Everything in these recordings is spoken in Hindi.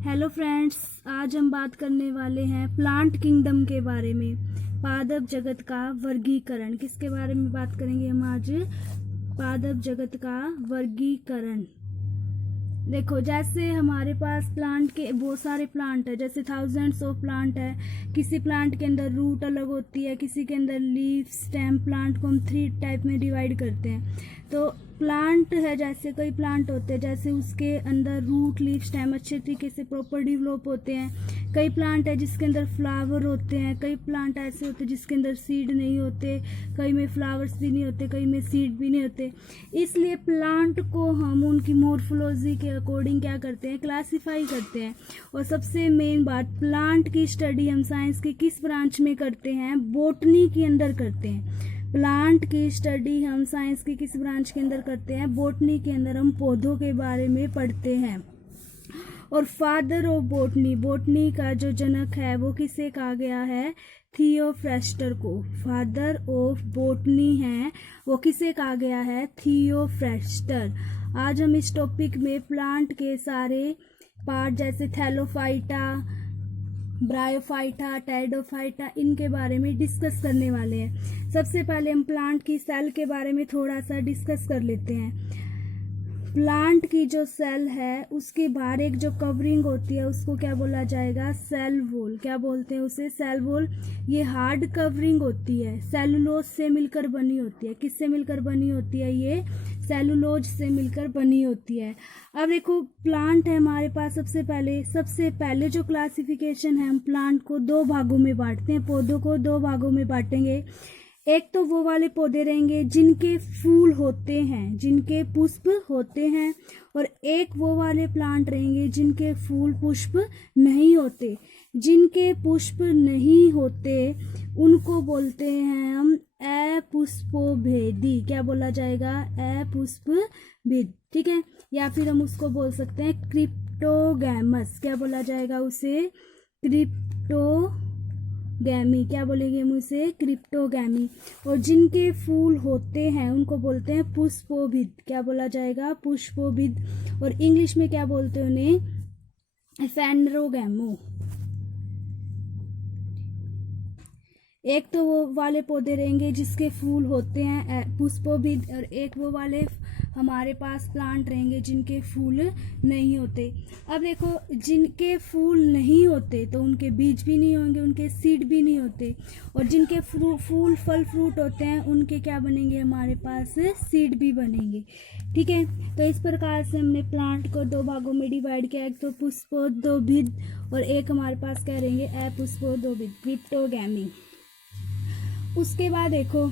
हेलो फ्रेंड्स, आज हम बात करने वाले हैं प्लांट किंगडम के बारे में। पादप जगत का वर्गीकरण। किसके बारे में बात करेंगे हम आज? पादप जगत का वर्गीकरण। देखो, जैसे हमारे पास प्लांट के बहुत सारे प्लांट है, जैसे थाउजेंड्स ऑफ प्लांट है। किसी प्लांट के अंदर रूट अलग होती है, किसी के अंदर लीफ, स्टेम। प्लांट को हम 3 टाइप में डिवाइड करते हैं। तो प्लांट है, जैसे कई प्लांट होते हैं जैसे उसके अंदर रूट, लीफ, स्टेम अच्छे तरीके से प्रॉपर डेवलप होते हैं। कई प्लांट है जिसके अंदर फ्लावर होते हैं, कई प्लांट ऐसे होते हैं जिसके अंदर सीड नहीं होते, कई में फ्लावर्स भी नहीं होते, कई में सीड भी नहीं होते। इसलिए प्लांट को हम उनकी मॉर्फोलॉजी के अकॉर्डिंग क्या करते हैं, क्लासिफाई करते हैं। और सबसे मेन बात, प्लांट की स्टडी हम साइंस के किस ब्रांच में करते हैं? बॉटनी के अंदर करते हैं। प्लांट की स्टडी हम साइंस की किस ब्रांच के अंदर करते हैं? बॉटनी के अंदर हम पौधों के बारे में पढ़ते हैं। और फादर ऑफ बॉटनी, बॉटनी का जो जनक है वो किसे कहा गया है? थियोफ्रेस्टर को। फादर ऑफ बॉटनी है वो किसे कहा गया है? थियोफ्रेस्टर। आज हम इस टॉपिक में प्लांट के सारे पार्ट जैसे थैलोफाइटा, ब्रायोफाइटा, टेरिडोफाइटा, इनके बारे में डिस्कस करने वाले हैं। सबसे पहले हम प्लांट की सेल के बारे में थोड़ा सा डिस्कस कर लेते हैं। प्लांट की जो सेल है उसके बाहर एक जो कवरिंग होती है उसको क्या बोला जाएगा? Cell wall. क्या बोलते हैं उसे? Cell wall. ये हार्ड कवरिंग होती है, सेलुलोज से मिलकर बनी होती है। किससे मिलकर बनी होती है? ये सेलुलोज से मिलकर बनी होती है। अब देखो, प्लांट है हमारे पास। सबसे पहले जो क्लासिफिकेशन है, हम प्लांट को 2 भागों में बांटते हैं, पौधों को 2 भागों में बांटेंगे। एक तो वो वाले पौधे रहेंगे जिनके फूल होते हैं, जिनके पुष्प होते हैं, और एक वो वाले प्लांट रहेंगे जिनके फूल पुष्प नहीं होते। जिनके पुष्प नहीं होते उनको बोलते हैं हम अपुष्पोभेदी। क्या बोला जाएगा? अपुष्पभेद। ठीक है, या फिर हम उसको बोल सकते हैं क्रिप्टोगैमस। क्या बोला जाएगा उसे? क्रिप्टोगैमी। क्या बोलेंगे हम उसे? क्रिप्टोगैमी। और जिनके फूल होते हैं उनको बोलते हैं पुष्पोभिद। क्या बोला जाएगा? पुष्पोभिद। और इंग्लिश में क्या बोलते हैं उन्हें? फेनरोगैमो। एक तो वो वाले पौधे रहेंगे जिसके फूल होते हैं पुष्पोभिद, और एक वो वाले हमारे पास प्लांट रहेंगे जिनके फूल नहीं होते। अब देखो, जिनके फूल नहीं होते तो उनके बीज भी नहीं होंगे, उनके सीड भी नहीं होते। और जिनके फूल, फल, फ्रूट होते हैं उनके क्या बनेंगे? हमारे पास सीड भी बनेंगे। ठीक है, तो इस प्रकार से हमने प्लांट को 2 भागों में डिवाइड किया। एक तो पुष्पोद्भिद और एक हमारे पास क्या रहेंगे? अपुष्पोद्भिद, क्रिप्टोगैमी। उसके बाद देखो,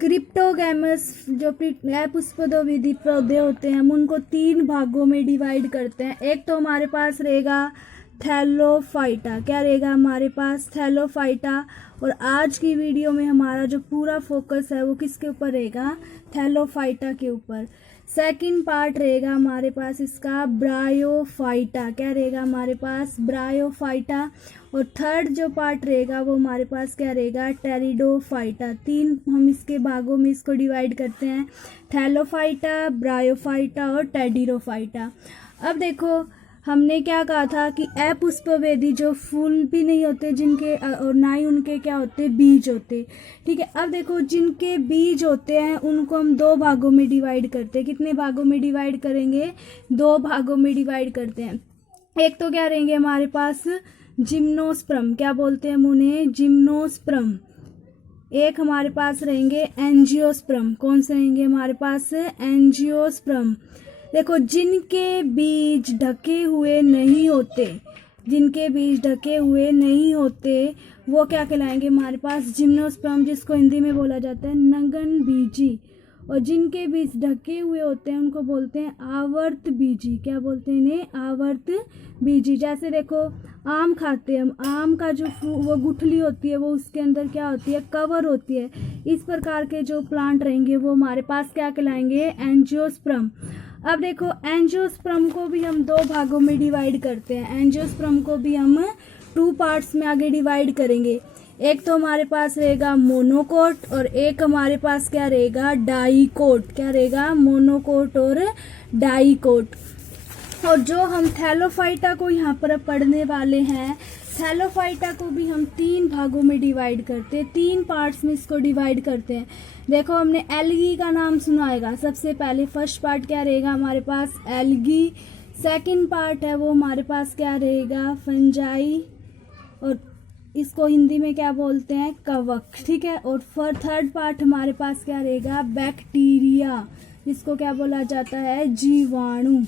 क्रिप्टोगैमस जो पुष्पोद्भिद पौधे होते हैं हम उनको 3 भागों में डिवाइड करते हैं। एक तो हमारे पास रहेगा थैलोफाइटा। क्या रहेगा हमारे पास? थैलोफाइटा। और आज की वीडियो में हमारा जो पूरा फोकस है वो किसके ऊपर रहेगा? थैलोफाइटा के ऊपर। सेकंड पार्ट रहेगा हमारे पास इसका ब्रायोफाइटा। क्या रहेगा हमारे पास? ब्रायोफाइटा। और थर्ड जो पार्ट रहेगा वो हमारे पास क्या रहेगा? टेरिडोफाइटा। 3 हम इसके भागों में इसको डिवाइड करते हैं, थैलोफाइटा, ब्रायोफाइटा और टेरिडोफाइटा। अब देखो, हमने क्या कहा था कि अपुष्पवेदी जो फूल भी नहीं होते जिनके, और ना ही उनके क्या होते? बीज होते। ठीक है, अब देखो, जिनके बीज होते हैं उनको हम 2 भागों में डिवाइड करते हैं। कितने भागों में डिवाइड करेंगे? 2 भागों में डिवाइड करते हैं। एक तो क्या रहेंगे हमारे पास? जिम्नोस्पर्म। क्या बोलते हैं हम उन्हें? जिम्नोस्पर्म। एक हमारे पास रहेंगे एंजियोस्पर्म। कौन से रहेंगे हमारे पास? एंजियोस्पर्म। देखो, जिनके बीज ढके हुए नहीं होते, जिनके बीज ढके हुए नहीं होते वो क्या कहलाएंगे हमारे पास? जिम्नोस्पर्म, जिसको हिंदी में बोला जाता है नगन बीजी। और जिनके बीज ढके हुए होते हैं उनको बोलते हैं आवर्त बीजी। क्या बोलते हैं इन्हें? आवर्त बीजी। जैसे देखो, आम खाते हैं हम, आम का जो वो गुठली होती है वो उसके अंदर क्या होती है? कवर होती है। इस प्रकार के जो प्लांट रहेंगे वो हमारे पास क्या कहलाएंगे? एंजियोस्पर्म। अब देखो, एंजियोस्पर्म को भी हम 2 भागों में डिवाइड करते हैं। एंजियोस्पर्म को भी हम 2 पार्ट्स में आगे डिवाइड करेंगे। एक तो हमारे पास रहेगा मोनोकोट और एक हमारे पास क्या रहेगा? डाईकोट। क्या रहेगा? मोनोकोट और डाईकोट। और जो हम थैलोफाइटा को यहाँ पर पढ़ने वाले हैं, थैलोफाइटा को भी हम 3 भागों में डिवाइड करते हैं, 3 पार्ट्स में इसको डिवाइड करते हैं। देखो हमने एल्गी का नाम सुना होगा। सबसे पहले फर्स्ट पार्ट क्या रहेगा हमारे पास, एल्गी। सेकंड पार्ट है वो हमारे पास क्या रहेगा, फंजाई, और इसको हिंदी में क्या बोलते हैं, कवक, ठीक है। और थर्ड पार्ट हमारे पास क्या रहेगा, बैक्टीरिया, इसको क्या बोला जाता है, जीवाणु।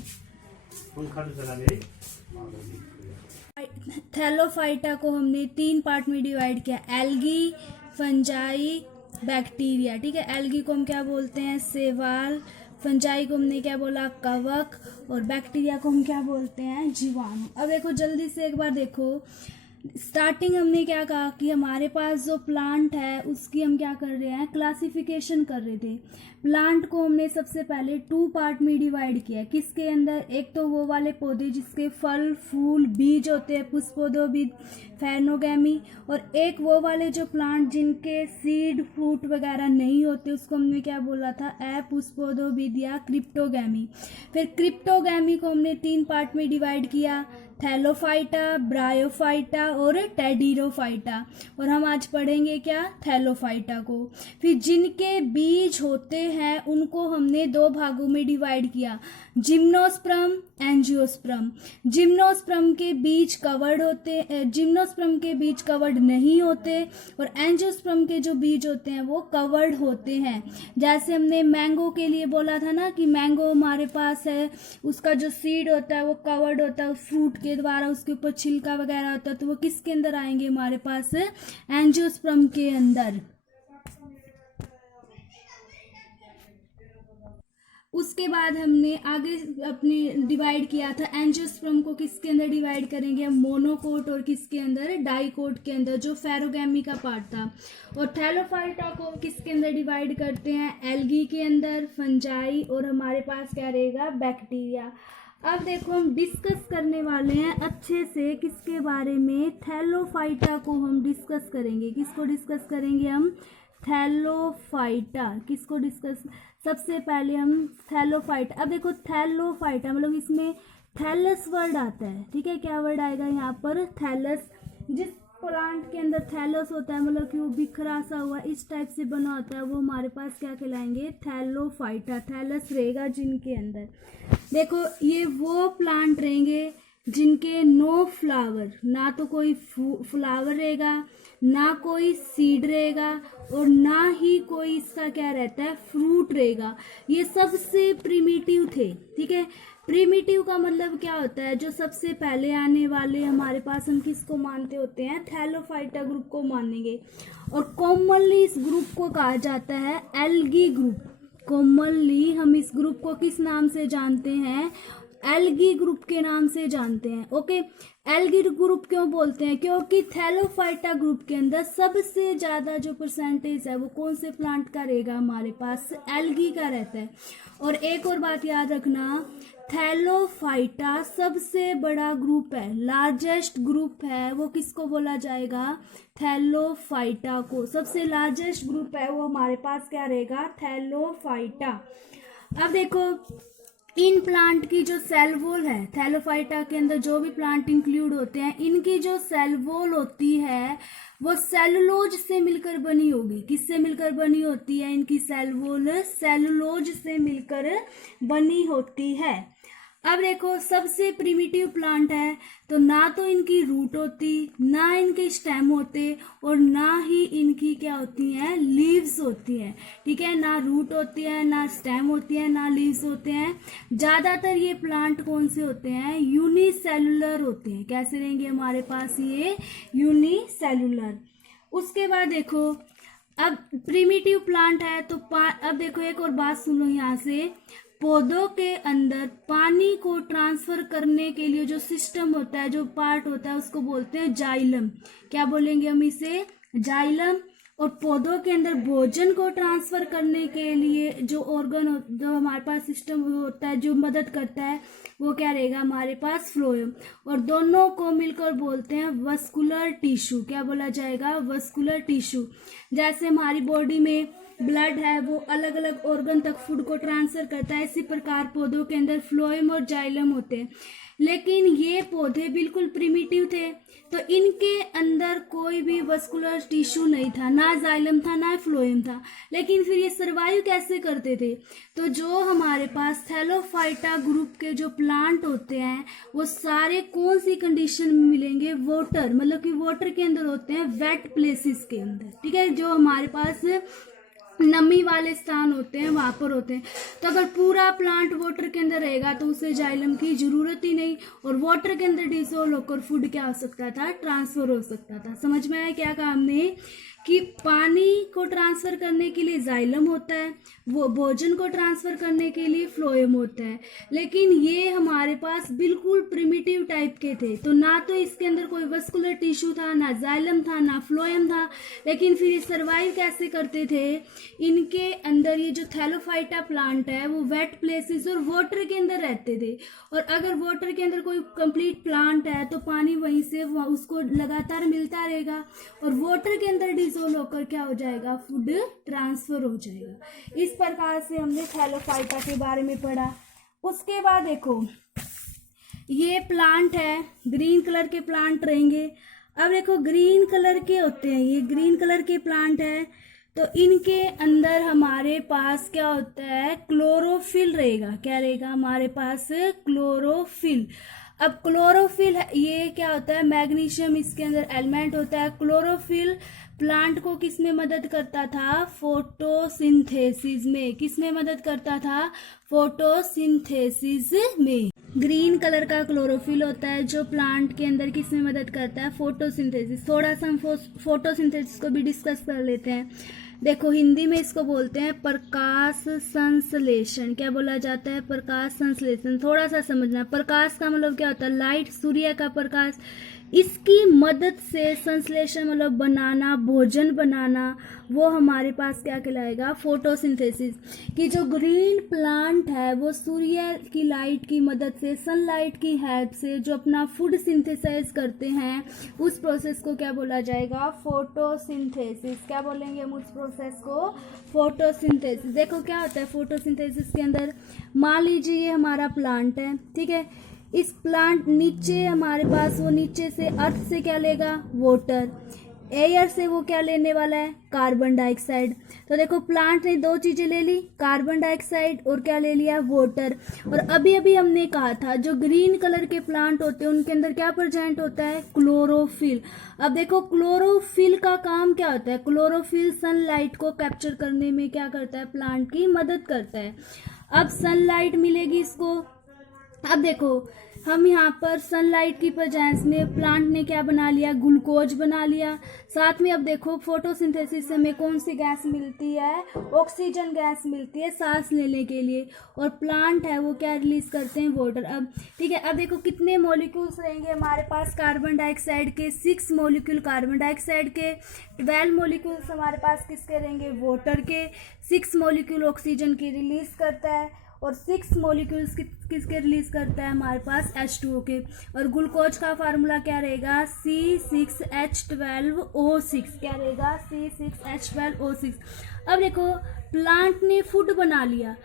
थैलोफाइटा को हमने 3 पार्ट में डिवाइड किया, एल्गी, फंजाई, बैक्टीरिया, ठीक है। एल्गी को हम क्या बोलते हैं, शैवाल, फंजाई को हमने क्या बोला, कवक, और बैक्टीरिया को हम क्या बोलते हैं, जीवाणु। अब देखो जल्दी से एक बार देखो, स्टार्टिंग हमने क्या कहा कि हमारे पास जो प्लांट है उसकी हम क्या कर रहे हैं, क्लासिफिकेशन कर रहे थे। प्लांट को हमने सबसे पहले 2 पार्ट में डिवाइड किया, किसके अंदर, एक तो वो वाले पौधे जिसके फल, फूल, बीज होते हैं, पुष्पोद्भिद, फैनोगैमी, और एक वो वाले जो प्लांट जिनके सीड, फ्रूट वगैरह नहीं होते, उसको हमने क्या बोला था, अपुष्पोद्भिद या क्रिप्टोगैमी। फिर क्रिप्टोगैमी को हमने 3 पार्ट में डिवाइड किया, थैलोफाइटा, ब्रायोफाइटा और टेडिरोफाइटा। और हम आज पढ़ेंगे क्या, थैलोफाइटा को। फिर जिनके बीज होते हैं उनको हमने 2 भागों में डिवाइड किया, जिम्नोस्पर्म, एंजियोस्पर्म। जिम्नोस्पर्म के बीज कवर्ड होते, जिम्नोस्पर्म के बीज कवर्ड नहीं होते, और एंजियोस्पर्म के जो बीज होते हैं वो कवर्ड होते हैं। जैसे हमने मैंगो के लिए बोला था ना कि मैंगो हमारे पास है, उसका जो सीड होता है वो कवर्ड होता है, फ्रूट के द्वारा उसके ऊपर छिलका वगैरह होता है, तो वो किसके अंदर आएंगे हमारे पास, एंजियोस्पर्म के अंदर। उसके बाद हमने आगे अपने डिवाइड किया था, एंजियोस्पर्म को किसके अंदर डिवाइड करेंगे हम, मोनोकोट, और किसके अंदर, डाइकोट के अंदर, जो फेरोगैमी का पार्ट था। और थैलोफाइटा को किसके अंदर डिवाइड करते हैं, एल्गी के अंदर, फंजाई, और हमारे पास क्या रहेगा, बैक्टीरिया। अब देखो हम डिस्कस करने वाले हैं अच्छे से किसके बारे में, थैलोफाइटा को हम डिस्कस करेंगे। किसको डिस्कस करेंगे हम, थैलोफाइटा। किसको डिस्कस, सबसे पहले हम थैलोफाइटा। अब देखो थैलोफाइटा मतलब इसमें थैलस वर्ड आता है, ठीक है। क्या वर्ड आएगा यहाँ पर, थैलस। जिस प्लांट के अंदर थैलस होता है मतलब कि वो बिखरा सा हुआ इस टाइप से बना होता है, वो हमारे पास क्या कहलाएंगे, थैलोफाइटा। थैलस रहेगा जिनके अंदर। देखो ये वो प्लांट रहेंगे जिनके नो फ्लावर, ना तो कोई फ्लावर रहेगा, ना कोई सीड रहेगा, और ना ही कोई इसका क्या रहता है, फ्रूट रहेगा। ये सबसे प्रिमिटिव थे, ठीक है। प्रिमिटिव का मतलब क्या होता है, जो सबसे पहले आने वाले हमारे पास, हम किसको मानते होते हैं, थैलोफाइटा ग्रुप को मानेंगे। और कॉमनली इस ग्रुप को कहा जाता है एल्गी ग्रुप। कॉमनली हम इस ग्रुप को किस नाम से जानते हैं, एल्गी ग्रुप के नाम से जानते हैं। ओके, एल्गी ग्रुप क्यों बोलते हैं, क्योंकि थैलोफाइटा ग्रुप के अंदर सबसे ज्यादा जो परसेंटेज है वो कौन से प्लांट का रहेगा, हमारे पास एल्गी का रहता है। और एक और बात याद रखना, थैलोफाइटा सबसे बड़ा ग्रुप है, लार्जेस्ट ग्रुप है, वो किसको बोला जाएगा, थैलोफाइटा को। सबसे लार्जेस्ट ग्रुप है वो हमारे पास क्या रहेगा, थैलोफाइटा। अब देखो इन प्लांट की जो सेल वॉल है, थैलोफाइटा के अंदर जो भी प्लांट इंक्लूड होते हैं, इनकी जो सेल वॉल होती है वो सेलुलोज से मिलकर बनी होगी। किससे मिलकर बनी होती है, इनकी सेल वॉल सेलुलोज से मिलकर बनी होती है। अब देखो सबसे प्रिमिटिव प्लांट है, तो ना तो इनकी रूट होती, ना इनके स्टेम होते, और ना ही इनकी क्या होती हैं, लीव्स होती हैं, ठीक है। ना रूट होती है, ना स्टेम होती है, ना लीव्स होते हैं। ज्यादातर ये प्लांट कौन से होते हैं, यूनिसेलुलर होते हैं। कैसे रहेंगे हमारे पास ये, यूनिसेलुलर। उसके बाद देखो अब प्रिमिटिव प्लांट है तो अब देखो एक और बात सुनो यहाँ से, पौधों के अंदर पानी को ट्रांसफर करने के लिए जो सिस्टम होता है, जो पार्ट होता है, उसको बोलते हैं जाइलम। क्या बोलेंगे हम इसे, जाइलम। और पौधों के अंदर भोजन को ट्रांसफर करने के लिए जो ऑर्गन जो हमारे पास सिस्टम होता है जो मदद करता है वो क्या रहेगा हमारे पास फ्लोएम। और दोनों को मिलकर बोलते हैं वस्कुलर टिश्यू। क्या बोला जाएगा? Vascular tissue. जैसे हमारी बॉडी में ब्लड है वो अलग अलग ऑर्गन तक फूड को ट्रांसफर करता है, इसी प्रकार पौधों के अंदर फ्लोएम और जाइलम होते हैं। लेकिन ये पौधे बिल्कुल प्रिमिटिव थे, तो इनके अंदर कोई भी वस्कुलर टिश्यू नहीं था, ना जाइलम था ना फ्लोएम था। लेकिन फिर ये सरवाइव कैसे करते थे? तो जो हमारे पास थैलोफाइटा ग्रुप के जो प्लांट होते हैं वो सारे कौन सी कंडीशन में मिलेंगे? वाटर, मतलब कि वाटर के अंदर होते हैं, वेट प्लेसेस के अंदर। ठीक है, जो हमारे पास नमी वाले स्थान होते हैं वहां पर होते हैं। तो अगर पूरा प्लांट वाटर के अंदर रहेगा तो उसे जाइलम की जरूरत ही नहीं, और वाटर के अंदर डिसोल्व होकर फूड क्या हो सकता था? ट्रांसफर हो सकता था। समझ में आया क्या कहा हमने? कि पानी को ट्रांसफर करने के लिए जाइलम होता है, वो भोजन को ट्रांसफर करने के लिए फ्लोएम होता है। लेकिन ये हमारे पास बिल्कुल प्रिमिटिव टाइप के थे, तो ना तो इसके अंदर कोई वस्कुलर टिश्यू था, ना जाइलम था, ना फ्लोएम था। लेकिन फिर ये सर्वाइव कैसे करते थे? इनके अंदर ये जो थैलोफाइटा प्लांट है वो वेट प्लेसेस और वाटर के अंदर रहते थे। और अगर वाटर के अंदर कोई कंप्लीट प्लांट है तो पानी वहीं से उसको लगातार मिलता रहेगा, और वाटर के अंदर डिसोल्व होकर क्या हो जाएगा? फूड ट्रांसफर हो जाएगा। इस प्रकार से हमने थैलोफाइटा के बारे में पढ़ा। उसके बाद देखो ये प्लांट है, ग्रीन कलर के प्लांट रहेंगे। अब देखो ग्रीन कलर के होते हैं, ये ग्रीन कलर के प्लांट है, तो इनके अंदर हमारे पास क्या होता है? क्लोरोफिल रहेगा। क्या रहेगा हमारे पास? क्लोरोफिल। अब क्लोरोफिल ये क्या होता है? मैग्नीशियम इसके अंदर एलिमेंट होता है। क्लोरोफिल प्लांट को किस में मदद करता था? फोटोसिंथेसिस में। किस में मदद करता था? फोटोसिंथेसिस में। ग्रीन कलर का क्लोरोफिल होता है जो प्लांट के अंदर किस में मदद करता है? फोटोसिंथेसिस। थोड़ा सा हम फोटोसिंथेसिस को भी डिस्कस कर लेते हैं। देखो हिंदी में इसको बोलते हैं प्रकाश संश्लेषण। क्या बोला जाता है? प्रकाश संश्लेषण। थोड़ा सा समझना, प्रकाश का मतलब क्या होता है? लाइट, सूर्य का प्रकाश। इसकी मदद से संश्लेषण मतलब बनाना, भोजन बनाना, वो हमारे पास क्या कहलाएगा? फोटोसिंथेसिस। कि जो ग्रीन प्लांट है वो सूर्य की लाइट की मदद से, सनलाइट की हेल्प से जो अपना फूड सिंथेसाइज करते हैं, उस प्रोसेस को क्या बोला जाएगा? फोटोसिंथेसिस। क्या बोलेंगे हम उस प्रोसेस को? फोटोसिंथेसिस। देखो क्या होता है फोटोसिंथेसिस के अंदर? मान लीजिए ये हमारा प्लांट है, ठीक है। इस प्लांट नीचे हमारे पास वो नीचे से अर्थ से क्या लेगा? वाटर। एयर से वो क्या लेने वाला है? Carbon dioxide. तो देखो प्लांट ने दो चीजें ले ली, कार्बन डाइऑक्साइड और क्या ले लिया? वाटर। और अभी अभी हमने कहा था जो ग्रीन कलर के प्लांट होते हैं उनके अंदर क्या प्रेजेंट होता है? क्लोरोफिल। अब देखो क्लोरोफिल का काम क्या होता है? क्लोरोफिल सनलाइट को कैप्चर करने में क्या करता है? प्लांट की मदद करता है। अब सनलाइट मिलेगी इसको। अब देखो हम यहाँ पर सनलाइट की प्रेजेंस में प्लांट ने क्या बना लिया? ग्लूकोज बना लिया। साथ में अब देखो फोटोसिंथेसिस से हमें कौन सी गैस मिलती है? ऑक्सीजन गैस मिलती है सांस लेने के लिए। और प्लांट है वो क्या रिलीज करते हैं? वाटर। अब ठीक है, अब देखो कितने मॉलिक्यूल्स रहेंगे हमारे पास कार्बन डाइऑक्साइड के? 6 मॉलिक्यूल कार्बन डाइऑक्साइड के, 12 मॉलिक्यूल्स हमारे पास किसके रहेंगे? वाटर के, 6 मॉलिक्यूल ऑक्सीजन की रिलीज करता है, और 6 मॉलिक्यूल्स किसके रिलीज करता है? हमारे पास H2O के। और ग्लूकोज का फार्मूला क्या रहेगा? C6H12O6। क्या रहेगा? C6H12O6। अब देखो प्लांट ने फूड बना लिया।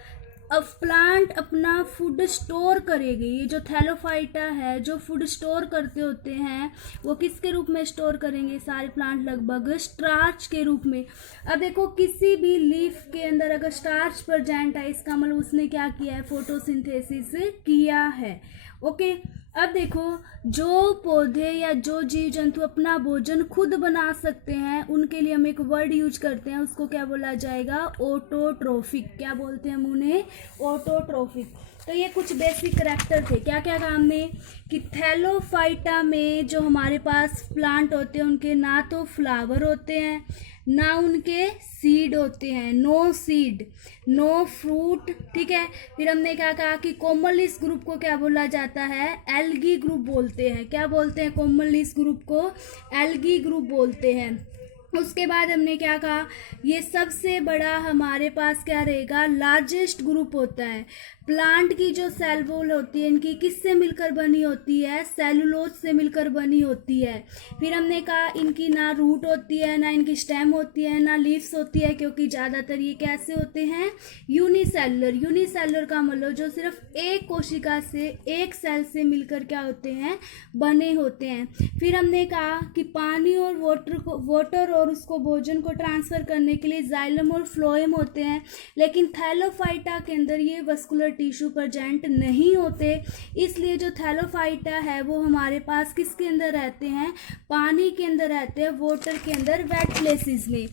अब प्लांट अपना फूड स्टोर करेगी। ये जो थैलोफाइटा है जो फूड स्टोर करते होते हैं वो किसके रूप में स्टोर करेंगे? सारे प्लांट लगभग स्टार्च के रूप में। अब देखो किसी भी लीफ के अंदर अगर स्टार्च प्रेजेंट है इसका मतलब उसने क्या किया है? फोटोसिंथेसिस किया है। ओके। अब देखो जो पौधे या जो जीव जंतु अपना भोजन खुद बना सकते हैं उनके लिए हम एक वर्ड यूज करते हैं, उसको क्या बोला जाएगा? ऑटोट्रोफिक। क्या बोलते हैं हम उन्हें? ऑटोट्रोफिक। तो ये कुछ बेसिक करैक्टर थे। क्या क्या काम में? कि थैलोफाइटा में जो हमारे पास प्लांट होते हैं उनके ना तो फ्लावर होते हैं ना उनके सीड होते हैं, नो सीड नो फ्रूट। ठीक है। फिर हमने क्या कहा कि कॉमनली इस ग्रुप को क्या बोला जाता है? एल्गी ग्रुप बोलते हैं। क्या बोलते हैं? कॉमनली इस ग्रुप को एल्गी ग्रुप बोलते हैं। उसके बाद हमने क्या कहा, ये सबसे बड़ा हमारे पास क्या रहेगा, लार्जेस्ट ग्रुप होता है। प्लांट की जो सेल वॉल होती है इनकी किससे मिलकर बनी होती है, सेलुलोज से मिलकर बनी होती है। फिर हमने कहा इनकी ना रूट होती है, ना इनकी स्टेम होती है, ना लीव्स होती है, क्योंकि ज़्यादातर ये कैसे होते हैं, यूनिसेलुलर। यूनिसेलुलर का मतलब जो सिर्फ एक कोशिका से, एक सेल से मिलकर क्या होते हैं, बने होते हैं। फिर हमने कहा कि पानी और वाटर और उसको भोजन को ट्रांसफर करने के लिए जाइलम और फ्लोएम होते हैं, लेकिन थैलोफाइटा के अंदर ये वस्कुलर टिश्यू प्रेजेंट नहीं होते। इसलिए जो थैलोफाइटा है वो हमारे पास किसके अंदर रहते हैं, पानी के अंदर रहते हैं, वाटर के अंदर, वेट प्लेसेस में।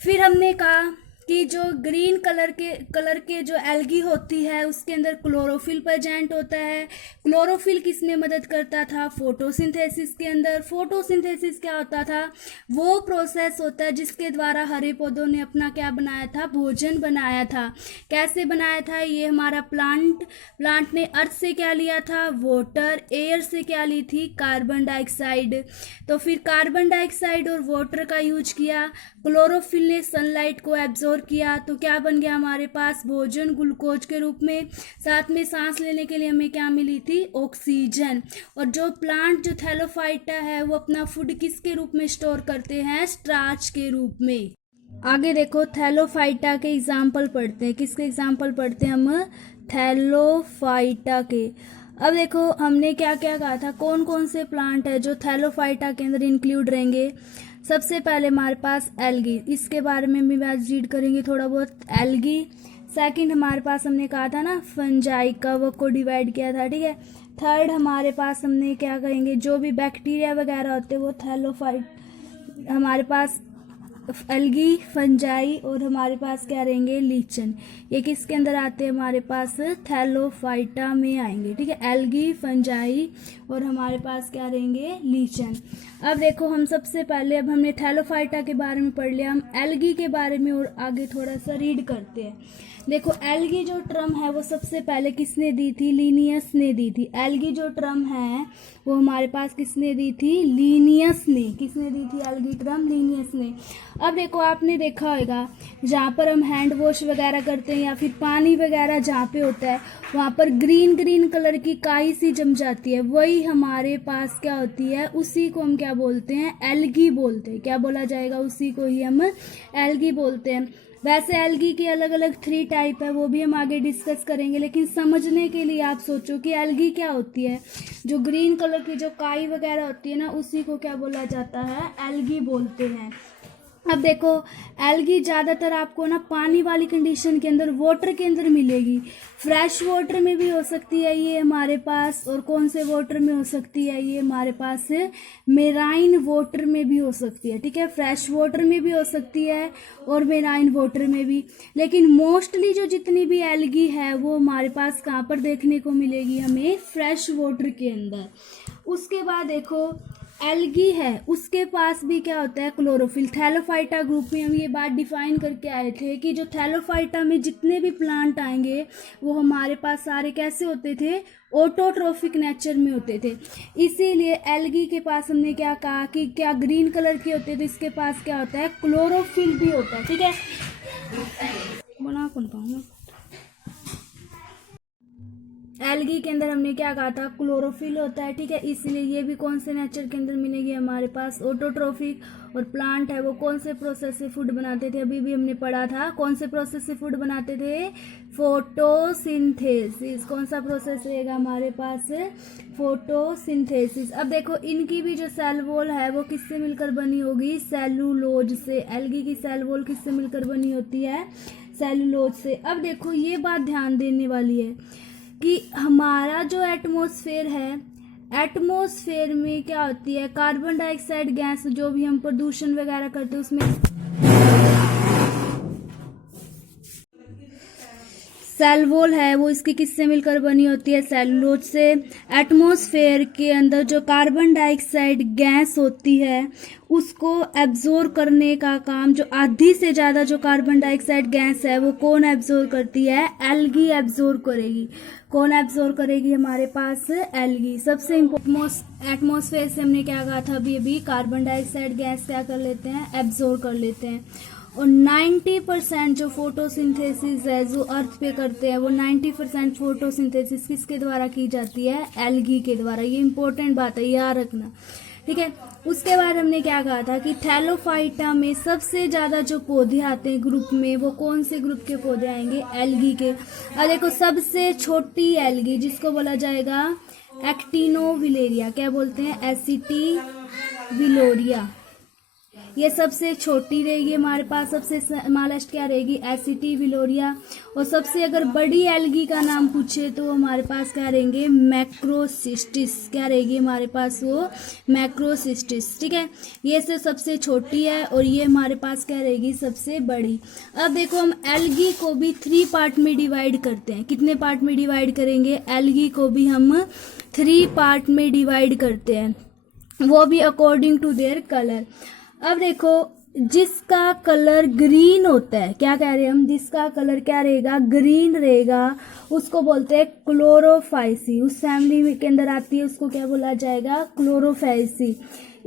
फिर हमने कहा कि जो ग्रीन कलर के जो एल्गी होती है उसके अंदर क्लोरोफिल प्रेजेंट होता है। क्लोरोफिल किस में मदद करता था, फोटोसिंथेसिस के अंदर। फोटोसिंथेसिस क्या होता था, वो प्रोसेस होता है जिसके द्वारा हरे पौधों ने अपना क्या बनाया था, भोजन बनाया था। कैसे बनाया था, ये हमारा प्लांट ने अर्थ से क्या लिया था, वाटर, एयर से क्या ली थी, कार्बन डाइऑक्साइड। तो फिर कार्बन डाइऑक्साइड और वाटर का यूज किया, क्लोरोफिल ने सनलाइट को एब्जॉर्ब किया, तो क्या बन गया हमारे पास, भोजन ग्लूकोज के रूप में। साथ में सांस लेने के लिए हमें क्या मिली थी, ऑक्सीजन। और जो प्लांट, जो थैलोफाइटा है, वो अपना फूड किसके रूप में स्टोर करते हैं, स्टार्च के रूप में। आगे देखो थैलोफाइटा के एग्जाम्पल पढ़ते हैं। किसके एग्जाम्पल पढ़ते हैं हम, थैलोफाइटा के। अब देखो हमने क्या क्या कहा था, कौन कौन से प्लांट है जो थैलोफाइटा के अंदर इंक्लूड रहेंगे। सबसे पहले हमारे पास एल्गी, इसके बारे में भी आज रीड करेंगे थोड़ा बहुत, एल्गी। सेकंड हमारे पास हमने कहा था ना फंजाई, कवक को डिवाइड किया था, ठीक है। थर्ड हमारे पास हमने क्या कहेंगे, जो भी बैक्टीरिया वगैरह होते हैं वो थैलोफाइट, हमारे पास एल्गी, फंजाई और हमारे पास क्या रहेंगे, लीचन। ये किसके अंदर आते हैं, हमारे पास थैलोफाइटा में आएंगे, ठीक है। एल्गी, फंजाई और हमारे पास क्या रहेंगे, लीचन। अब देखो हम सबसे पहले, अब हमने थैलोफाइटा के बारे में पढ़ लिया, हम एल्गी के बारे में और आगे थोड़ा सा रीड करते हैं। देखो एल्गी जो टर्म है वो सबसे पहले किसने दी थी, लीनियस ने दी थी। एल्गी जो टर्म है वो हमारे पास किसने दी थी, लीनियस ने। किसने दी थी एल्गी टर्म, लीनियस ने। अब देखो आपने देखा होगा जहाँ पर हम हैंड वॉश वगैरह करते हैं या फिर पानी वगैरह जहाँ पे होता है वहाँ पर ग्रीन कलर की काई सी जम जाती है, वही हमारे पास क्या होती है, उसी को हम क्या बोलते हैं, एल्गी बोलते हैं। क्या बोला जाएगा, उसी को ही हम एल्गी बोलते हैं। वैसे एल्गी की अलग अलग 3 टाइप है, वो भी हम आगे डिस्कस करेंगे, लेकिन समझने के लिए आप सोचो कि एल्गी क्या होती है। जो ग्रीन कलर की जो काई वगैरह होती है ना, उसी को क्या बोला जाता है, एल्गी बोलते हैं। अब देखो एल्गी ज़्यादातर आपको ना पानी वाली कंडीशन के अंदर, वाटर के अंदर मिलेगी। फ्रेश वाटर में भी हो सकती है ये हमारे पास, और कौन से वाटर में हो सकती है ये हमारे पास, मेराइन वाटर में भी हो सकती है, ठीक है। फ्रेश वाटर में भी हो सकती है और मेराइन वाटर में भी, लेकिन मोस्टली जो जितनी भी एल्गी है वो हमारे पास कहाँ पर देखने को मिलेगी, हमें फ्रेश वाटर के अंदर। उसके बाद देखो एल्गी है, उसके पास भी क्या होता है, क्लोरोफिल। थैलोफाइटा ग्रुप में हम ये बात डिफाइन करके आए थे कि जो थैलोफाइटा में जितने भी प्लांट आएंगे वो हमारे पास सारे कैसे होते थे, ऑटोट्रोफिक नेचर में होते थे। इसीलिए एल्गी के पास हमने क्या कहा कि क्या ग्रीन कलर के होते हैं, तो इसके पास क्या होता है, क्लोरोफिल भी होता है, ठीक है। बना कौन पाऊंगा, एल्गी के अंदर हमने क्या कहा था, क्लोरोफिल होता है, ठीक है। इसलिए ये भी कौन से नेचर के अंदर मिलेगी, हमारे पास ऑटोट्रोफिक। और प्लांट है वो कौन से प्रोसेस से फूड बनाते थे, अभी भी हमने पढ़ा था, कौन से प्रोसेस से फूड बनाते थे, फोटोसिंथेसिस। कौन सा प्रोसेस रहेगा हमारे पास, फोटोसिंथेसिस। अब देखो इनकी भी जो सेल वॉल है वो किससे मिलकर बनी होगी, सेलुलोज से। एल्गी की सेल वॉल किससे मिलकर बनी होती है, सेलुलोज से। अब देखो ये बात ध्यान देने वाली है कि हमारा जो एटमॉस्फेयर है, एटमॉस्फेयर में क्या होती है, कार्बन डाइऑक्साइड गैस, जो भी हम प्रदूषण वगैरह करते हैं उसमें सेल वॉल है वो इसकी किससे मिलकर बनी होती है, सेलुलोज से। एटमॉस्फेयर के अंदर जो कार्बन डाइऑक्साइड गैस होती है उसको एब्जॉर्ब करने का काम, जो आधी से ज़्यादा जो कार्बन डाइऑक्साइड गैस है वो कौन एब्जॉर्ब करती है, एल्गी एब्जॉर्ब करेगी। कौन एब्जॉर्ब करेगी, हमारे पास एल्गी। सबसे इम्पोर्टेंट, एटमॉस्फेयर से हमने क्या कहा था अभी कार्बन डाइऑक्साइड गैस क्या कर लेते हैं, एब्जॉर्ब कर लेते हैं। और 90% जो फोटोसिंथेसिस है जो अर्थ पे करते हैं वो 90% फोटोसिंथेसिस किसके द्वारा की जाती है, एल्गी के द्वारा। ये इंपॉर्टेंट बात है, याद रखना, ठीक है। उसके बाद हमने क्या कहा था कि थैलोफाइटा में सबसे ज्यादा जो पौधे आते हैं ग्रुप में, वो कौन से ग्रुप के पौधे आएंगे, एल्गी के। और देखो सबसे छोटी एल्गी जिसको बोला जाएगा एक्टिनोविलेरिया, क्या बोलते हैं, एसिटिविलोरिया, ये सबसे छोटी रहेगी हमारे पास। सबसे स्मॉलेस्ट क्या रहेगी, एसिटिविलोरिया। और सबसे अगर बड़ी एल्गी का नाम पूछे तो हमारे पास क्या रहेंगे, मैक्रोसिस्टिस, क्या रहेगी हमारे पास वो, मैक्रोसिस्टिस, ठीक है। ये सबसे छोटी है और ये हमारे पास क्या रहेगी, सबसे बड़ी। अब देखो हम एल्गी को भी 3 पार्ट में डिवाइड करते हैं। कितने पार्ट में डिवाइड करेंगे, एल्गी को भी हम 3 पार्ट में डिवाइड करते हैं, वो भी अकॉर्डिंग टू देयर कलर। अब देखो जिसका कलर ग्रीन होता है, क्या कह रहे हैं हम, जिसका कलर क्या रहेगा, ग्रीन रहेगा, उसको बोलते हैं क्लोरोफाइसी। उस फैमिली के अंदर आती है, उसको क्या बोला जाएगा, क्लोरोफाइसी।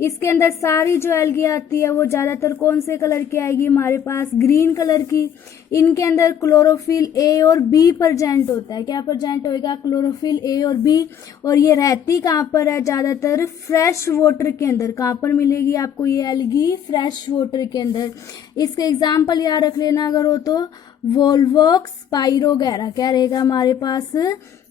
इसके अंदर सारी जो एल्गी आती है वो ज्यादातर कौन से कलर की आएगी, हमारे पास ग्रीन कलर की। इनके अंदर क्लोरोफिल ए और बी प्रेजेंट होता है, क्या प्रेजेंट होएगा, क्लोरोफिल ए और बी। और ये रहती कहाँ पर है, ज्यादातर फ्रेश वाटर के अंदर। कहाँ पर मिलेगी आपको ये एल्गी, फ्रेश वाटर के अंदर। इसके एग्जाम्पल याद रख लेना अगर हो तो, वोल्वोक्स स्पाइरोगैरा, क्या रहेगा हमारे पास,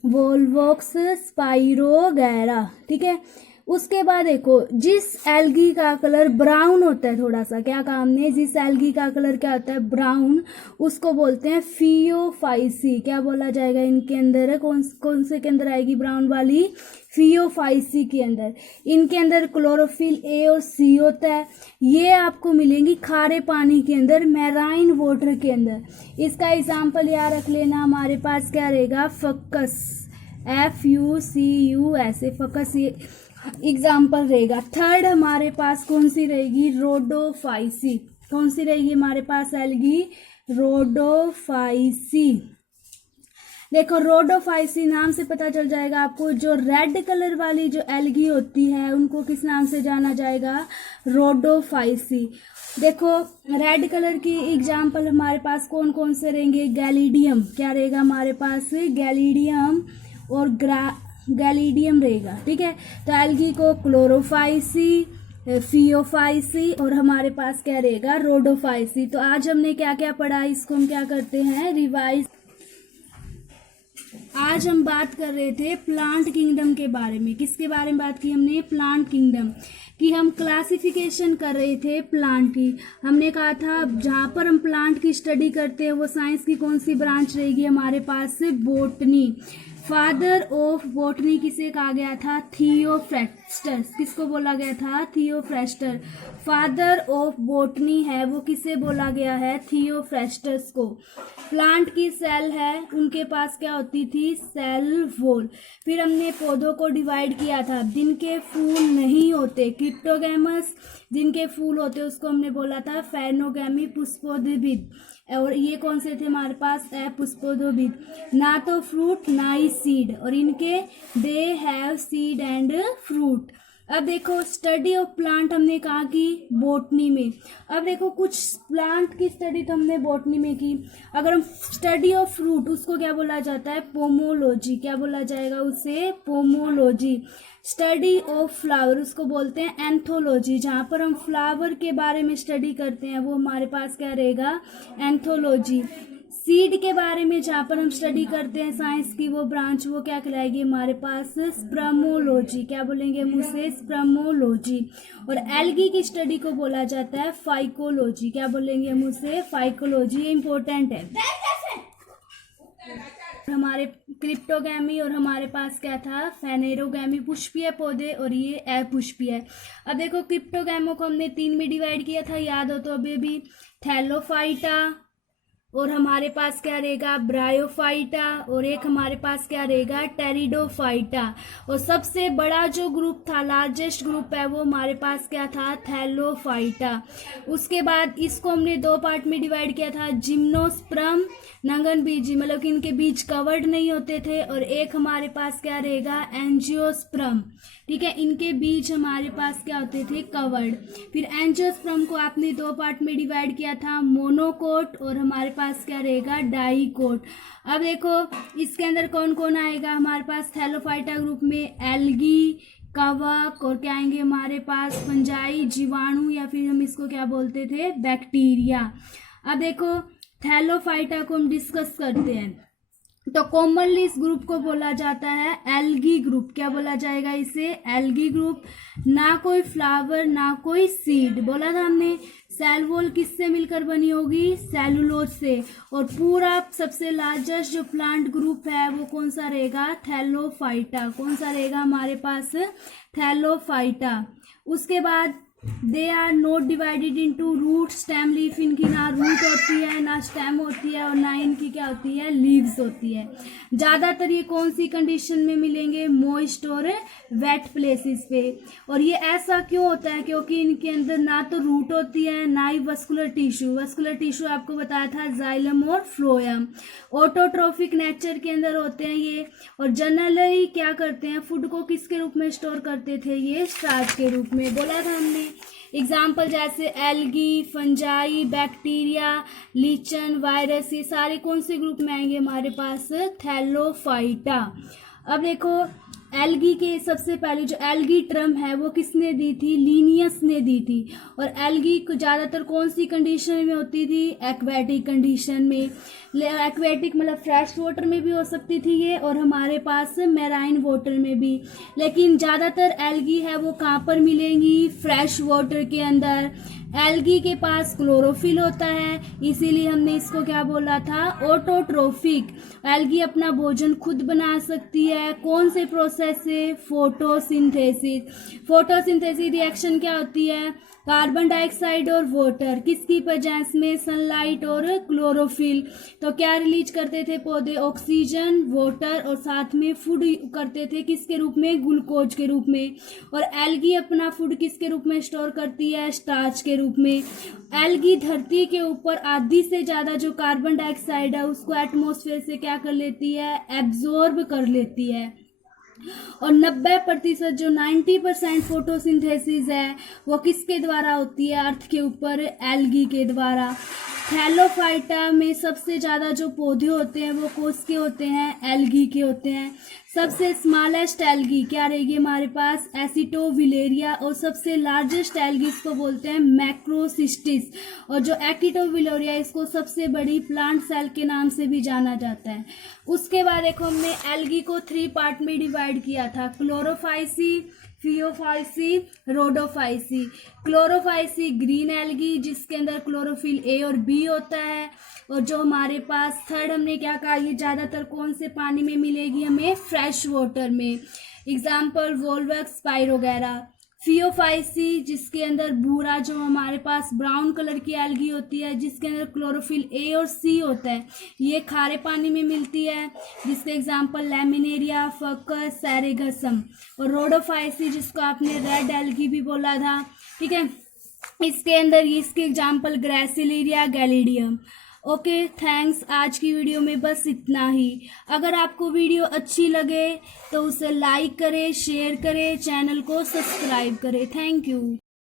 वोल्वोक्स स्पाइरोगैरा, ठीक है। उसके बाद देखो जिस एल्गी का कलर ब्राउन होता है, थोड़ा सा क्या कहा हमने, जिस एल्गी का कलर क्या होता है, ब्राउन, उसको बोलते हैं फियोफाइसी। क्या बोला जाएगा, इनके अंदर कौन से के अंदर आएगी ब्राउन वाली, फियोफाइसी के अंदर। इनके अंदर क्लोरोफिल ए और सी होता है। ये आपको मिलेंगी खारे पानी के अंदर, मैराइन वाटर के अंदर। इसका एग्जाम्पल याद रख लेना, हमारे पास क्या रहेगा, फक्कस, FUCU, ऐसे फक्कस ये एग्जाम्पल रहेगा। थर्ड हमारे पास कौन सी रहेगी, रोडोफाइसी। कौन सी रहेगी हमारे पास एल्गी, रोडोफाइसी। देखो रोडोफाइसी नाम से पता चल जाएगा आपको, जो रेड कलर वाली जो एल्गी होती है उनको किस नाम से जाना जाएगा, रोडोफाइसी। देखो रेड कलर की एग्जाम्पल हमारे पास कौन कौन से रहेंगे, गैलीडियम, क्या रहेगा हमारे पास, गैलीडियम और गैलीडियम रहेगा, ठीक है। तो एल्गी को क्लोरोफाइसी, फियोफाइसी और हमारे पास क्या रहेगा, रोडोफाइसी। तो आज हमने क्या क्या पढ़ा, इसको हम क्या करते हैं, रिवाइज। आज हम बात कर रहे थे प्लांट किंगडम के बारे में। किसके बारे में बात की हमने, प्लांट किंगडम की। हम क्लासिफिकेशन कर रहे थे प्लांट की। हमने कहा था जहां पर हम प्लांट की स्टडी करते हैं वो साइंस की कौन सी ब्रांच रहेगी हमारे पास, बोटनी। फादर ऑफ बोटनी किसे कहा गया था, थियोफ्रेस्टर। किसको बोला गया था, थियोफ्रेस्टर। फादर ऑफ बोटनी है वो किसे बोला गया है, थियोफ्रेस्टस को। प्लांट की सेल है, उनके पास क्या होती थी, सेल वॉल। फिर हमने पौधों को डिवाइड किया था, जिनके फूल नहीं होते, क्रिप्टोगैमस, जिनके फूल होते उसको हमने बोला था फेनोगैमी, पुष्पोद्भिद। और ये कौन से थे हमारे पास, पुष्पोद्भिद, ना तो फ्रूट ना ही सीड, और इनके they have seed and fruit. अब देखो स्टडी ऑफ प्लांट हमने कहा की बोटनी में। अब देखो कुछ प्लांट की स्टडी तो हमने बोटनी में की। अगर हम स्टडी ऑफ फ्रूट, उसको क्या बोला जाता है, पोमोलॉजी। क्या बोला जाएगा उसे, पोमोलॉजी। स्टडी ऑफ फ्लावर उसको बोलते हैं एंथोलॉजी। जहाँ पर हम फ्लावर के बारे में स्टडी करते हैं वो हमारे पास क्या रहेगा, एंथोलॉजी। सीड के बारे में जहाँ पर हम स्टडी करते हैं साइंस की वो ब्रांच, वो क्या कहलाएगी हमारे पास, स्प्रमोलॉजी। क्या बोलेंगे हम उसे, स्प्रमोलॉजी। और एल्गी की स्टडी को बोला जाता है फाइकोलॉजी। क्या बोलेंगे हम उसे, फाइकोलॉजी। ये इंपॉर्टेंट है। हमारे क्रिप्टोगैमी और हमारे पास क्या था, फेनेरोगैमी, पुष्पीय पौधे, और ये अपुष्पीय। अब देखो क्रिप्टोगैमो को हमने 3 में डिवाइड किया था, याद हो तो अभी भी, थैलोफाइटा, और हमारे पास क्या रहेगा ब्रायोफाइटा, और एक हमारे पास क्या रहेगा टेरिडोफाइटा। और सबसे बड़ा जो ग्रुप था, लार्जेस्ट ग्रुप है, वो हमारे पास क्या था थैलोफाइटा। उसके बाद इसको हमने दो पार्ट में डिवाइड किया था, जिम्नोस्पर्म नंगन बीजी, मतलब कि इनके बीज कवर्ड नहीं होते थे, और एक हमारे पास क्या रहेगा एंजियोस्पर्म, ठीक है, इनके बीज हमारे पास क्या होते थे कवर्ड। फिर एंजियोस्पर्म को आपने दो पार्ट में डिवाइड किया था, मोनोकोट और हमारे पास क्या रहेगा डाइकोट। अब देखो इसके अंदर कौन कौन आएगा हमारे पास थैलोफाइटा ग्रुप में, एल्गी, कवक, और क्या आएंगे हमारे पास फंजाई, जीवाणु, या फिर हम इसको क्या बोलते थे बैक्टीरिया। अब देखो थैलोफाइटा को हम डिस्कस करते हैं, तो कॉमनली इस ग्रुप को बोला जाता है एल्गी ग्रुप। क्या बोला जाएगा इसे एल्गी ग्रुप। ना कोई फ्लावर ना कोई सीड, बोला था हमने। सेल वॉल किससे मिलकर बनी होगी सेलुलोज से। और पूरा सबसे लार्जेस्ट जो प्लांट ग्रुप है वो कौन सा रहेगा थैलोफाइटा। कौन सा रहेगा हमारे पास थैलोफाइटा। उसके बाद they are not divided into root stem leaf, इनकी ना रूट होती है ना स्टेम होती है, और ना इनकी क्या होती है लीव्स होती है। ज़्यादातर ये कौन सी कंडीशन में मिलेंगे मॉइस्ट और वेट प्लेसेस पे। और ये ऐसा क्यों होता है क्योंकि इनके अंदर ना तो रूट होती है ना ही वस्कुलर टिश्यू। वस्कुलर टिश्यू आपको बताया था जाइलम और फ्लोएम। ऑटोट्रोफिक नेचर के अंदर होते हैं ये, और जनरली क्या करते हैं फूड को किसके रूप में स्टोर करते थे ये स्टार्च के रूप में, बोला था हमने। एग्जाम्पल जैसे एल्गी, फंजाई, बैक्टीरिया, लीचन, वायरस, ये सारे कौन से ग्रुप में आएंगे हमारे पास थैलोफाइटा। अब देखो एल्गी के सबसे पहले जो एल्गी टर्म है वो किसने दी थी लिनियस ने दी थी। और एल्गी को ज्यादातर कौन सी कंडीशन में होती थी एक्वेटिक कंडीशन में। एक्वेटिक मतलब फ्रेश वाटर में भी हो सकती थी ये, और हमारे पास मैराइन वाटर में भी। लेकिन ज्यादातर एल्गी है वो कहाँ पर मिलेंगी फ्रेश वाटर के अंदर। एल्गी के पास क्लोरोफिल होता है, इसीलिए हमने इसको क्या बोला था ऑटोट्रोफिक। एल्गी अपना भोजन खुद बना सकती है, कौन से प्रोसेस से फोटोसिंथेसिस। फोटोसिंथेसिस रिएक्शन क्या होती है कार्बन डाइऑक्साइड और वाटर किसकी प्रेजेंस में सनलाइट और क्लोरोफिल। तो क्या रिलीज करते थे पौधे ऑक्सीजन, वाटर, और साथ में फूड करते थे किसके रूप में ग्लूकोज के रूप में। और एल्गी अपना फूड किसके रूप में स्टोर करती है स्टार्च के रूप में। एल्गी धरती के ऊपर आधी से ज्यादा जो कार्बन डाइऑक्साइड है उसको एटमॉस्फेयर से क्या कर लेती है एब्जॉर्ब कर लेती है। और 90% जो 90% फोटोसिंथेसिस है वो किसके द्वारा होती है अर्थ के ऊपर एल्गी के द्वारा। थैलोफाइटा में सबसे ज्यादा जो पौधे होते हैं वो किसके होते हैं एल्गी के होते हैं। सबसे स्मॉलेस्ट एल्गी क्या रहेगी हमारे पास एसिटोविलेरिया, और सबसे लार्जेस्ट एल्गी इसको बोलते हैं मैक्रोसिस्टिस। और जो एक्टिटोविलेरिया इसको सबसे बड़ी प्लांट सेल के नाम से भी जाना जाता है। उसके बाद देखो हमने एल्गी को 3 पार्ट में डिवाइड किया था Chlorophyceae, Phaeophyceae, Rhodophyceae. Chlorophyceae green algae जिसके अंदर क्लोरोफिल ए और बी होता है। और जो हमारे पास थर्ड हमने क्या कहा ये ज्यादातर कौन से पानी में मिलेगी हमें फ्रेश वाटर में। एग्जाम्पल वोल्वक्स स्पाइरोगैरा। फियोफाइसी जिसके अंदर भूरा जो हमारे पास ब्राउन कलर की एल्गी होती है जिसके अंदर क्लोरोफिल ए और सी होता है, ये खारे पानी में मिलती है जिसके एग्जांपल लैमिनेरिया, फकस, सेरेगसम। और रोडोफाइसी जिसको आपने रेड एल्गी भी बोला था, ठीक है, इसके अंदर इसके example gracilaria, gelidium. Okay thanks. आज की वीडियो में बस इतना ही। अगर आपको वीडियो अच्छी लगे तो उसे लाइक करें, शेयर करें, चैनल को सब्सक्राइब करें। Thank you.